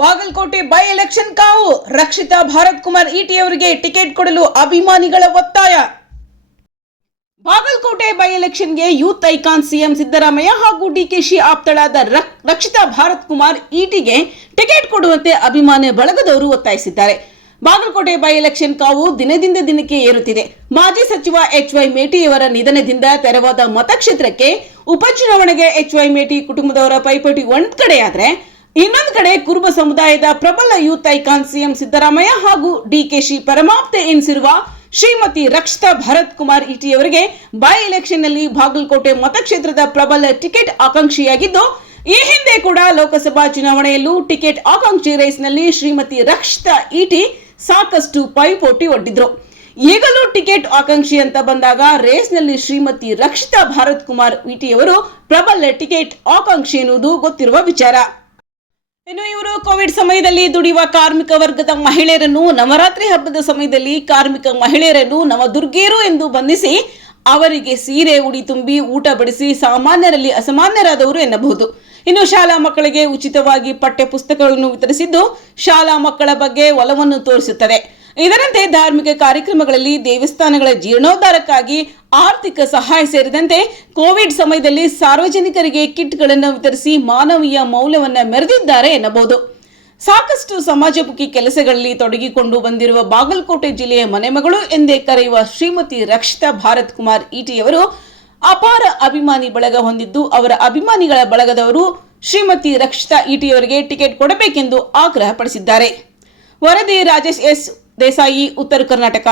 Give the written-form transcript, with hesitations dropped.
Bagalkot by election ಕಾವು. ರಕ್ಷಿತಾ ಭಾರತ್ ಕುಮಾರ್ ಇಟಿ ಅವರಿಗೆ ticket ಕೊಡಲು ಅಭಿಮಾನಿಗಳ ಒತ್ತಾಯ. ಬಾಗಲಕೋಟೆ ಬೈ ಎಲೆಕ್ಷನ್ಗೆ ಯೂತ್ ಐಕಾನ್ ಸಿಎಂ ಸಿದ್ದರಾಮಯ್ಯ ಹಾಗೂ ಡಿಕೆಶಿ ಆಪ್ತಳಾದ ರಕ್ಷಿತಾ ಭಾರತ್ ಕುಮಾರ್ ಇಟಿಗೆ ಟಿಕೆಟ್ ಕೊಡುವಂತೆ ಅಭಿಮಾನಿ ಬಳಗದವರು ಒತ್ತಾಯಿಸಿದ್ದಾರೆ. ಬಾಗಲಕೋಟೆ ಬೈ ಎಲೆಕ್ಷನ್ ಕಾವು ದಿನದಿಂದ ದಿನಕ್ಕೆ ಏರುತ್ತಿದೆ. ಮಾಜಿ ಸಚಿವ ಎಚ್.ವೈ. ಮೇಟಿಯವರ ನಿಧನದಿಂದ ತೆರವಾದ ಮತಕ್ಷೇತ್ರಕ್ಕೆ ಉಪಚುನಾವಣೆಗೆ ಎಚ್.ವೈ. ಮೇಟಿ ಕುಟುಂಬದವರ ಪೈಪೋಟಿ ಒಂದ್ ಕಡೆಯಾದ್ರೆ, ಇನ್ನೊಂದು ಕಡೆ ಕುರುಬ ಸಮುದಾಯದ ಪ್ರಬಲ ಯೂತ್ ಐಕಾನ್ ಸಿಎಂ ಸಿದ್ದರಾಮಯ್ಯ ಹಾಗೂ ಡಿಕೆಶಿ ಪರಮಾಪ್ತೆ ಎನಿಸಿರುವ ಶ್ರೀಮತಿ ರಕ್ಷಿತಾ ಭಾರತ್ ಕುಮಾರ್ ಇಟಿ ಅವರಿಗೆ ಬೈ ಎಲೆಕ್ಷನ್ ನಲ್ಲಿ ಬಾಗಲಕೋಟೆ ಮತಕ್ಷೇತ್ರದ ಪ್ರಬಲ ಟಿಕೆಟ್ ಆಕಾಂಕ್ಷಿಯಾಗಿದ್ದು, ಈ ಹಿಂದೆ ಕೂಡ ಲೋಕಸಭಾ ಚುನಾವಣೆಯಲ್ಲೂ ಟಿಕೆಟ್ ಆಕಾಂಕ್ಷಿ ರೇಸ್ನಲ್ಲಿ ಶ್ರೀಮತಿ ರಕ್ಷಿತಾ ಇಟಿ ಸಾಕಷ್ಟು ಪೈಪೋಟಿ ಒಡ್ಡಿದ್ರು. ಈಗಲೂ ಟಿಕೆಟ್ ಆಕಾಂಕ್ಷಿ ಅಂತ ಬಂದಾಗ ರೇಸ್ನಲ್ಲಿ ಶ್ರೀಮತಿ ರಕ್ಷಿತಾ ಭಾರತ್ ಕುಮಾರ್ ಇಟಿ ಅವರು ಪ್ರಬಲ ಟಿಕೆಟ್ ಆಕಾಂಕ್ಷಿ ಎನ್ನುವುದು ಗೊತ್ತಿರುವ ವಿಚಾರ. ಇನ್ನು ಇವರು ಕೋವಿಡ್ ಸಮಯದಲ್ಲಿ ದುಡಿಯುವ ಕಾರ್ಮಿಕ ವರ್ಗದ ಮಹಿಳೆಯರನ್ನು, ನವರಾತ್ರಿ ಹಬ್ಬದ ಸಮಯದಲ್ಲಿ ಕಾರ್ಮಿಕ ಮಹಿಳೆಯರನ್ನು ನವದುರ್ಗಿಯರು ಎಂದು ಬಂಧಿಸಿ ಅವರಿಗೆ ಸೀರೆ ಉಡಿ ತುಂಬಿ ಊಟ ಬಡಿಸಿ ಸಾಮಾನ್ಯರಲ್ಲಿ ಅಸಾಮಾನ್ಯರಾದವರು ಎನ್ನಬಹುದು. ಇನ್ನು ಶಾಲಾ ಮಕ್ಕಳಿಗೆ ಉಚಿತವಾಗಿ ಪಠ್ಯ ಪುಸ್ತಕಗಳನ್ನು ವಿತರಿಸಿದ್ದು ಶಾಲಾ ಮಕ್ಕಳ ಬಗ್ಗೆ ಒಲವನ್ನು ತೋರಿಸುತ್ತದೆ. ಇದರಂತೆ ಧಾರ್ಮಿಕ ಕಾರ್ಯಕ್ರಮಗಳಲ್ಲಿ, ದೇವಸ್ಥಾನಗಳ ಜೀರ್ಣೋದ್ಧಾರಕ್ಕಾಗಿ ಆರ್ಥಿಕ ಸಹಾಯ ಸೇರಿದಂತೆ ಕೋವಿಡ್ ಸಮಯದಲ್ಲಿ ಸಾರ್ವಜನಿಕರಿಗೆ ಕಿಟ್ಗಳನ್ನು ವಿತರಿಸಿ ಮಾನವೀಯ ಮೌಲ್ಯವನ್ನು ಮೆರೆದಿದ್ದಾರೆ ಎನ್ನಬಹುದು. ಸಾಕಷ್ಟು ಸಮಾಜಮುಖಿ ಕೆಲಸಗಳಲ್ಲಿ ತೊಡಗಿಕೊಂಡು ಬಂದಿರುವ ಬಾಗಲಕೋಟೆ ಜಿಲ್ಲೆಯ ಮನೆಮಗಳು ಎಂದೇ ಕರೆಯುವ ಶ್ರೀಮತಿ ರಕ್ಷಿತಾ ಭಾರತ್ ಕುಮಾರ್ ಇಟಿ ಅವರು ಅಪಾರ ಅಭಿಮಾನಿ ಬಳಗ ಹೊಂದಿದ್ದು, ಅವರ ಅಭಿಮಾನಿಗಳ ಬಳಗದವರು ಶ್ರೀಮತಿ ರಕ್ಷಿತಾ ಇಟಿ ಅವರಿಗೆ ಟಿಕೆಟ್ ಕೊಡಬೇಕೆಂದು ಆಗ್ರಹ ಪಡಿಸಿದ್ದಾರೆ. ವರದಿ ರಾಜೇಶ್ ಎಸ್ ದೇಸಾಯಿ, ಉತ್ತರ ಕರ್ನಾಟಕ.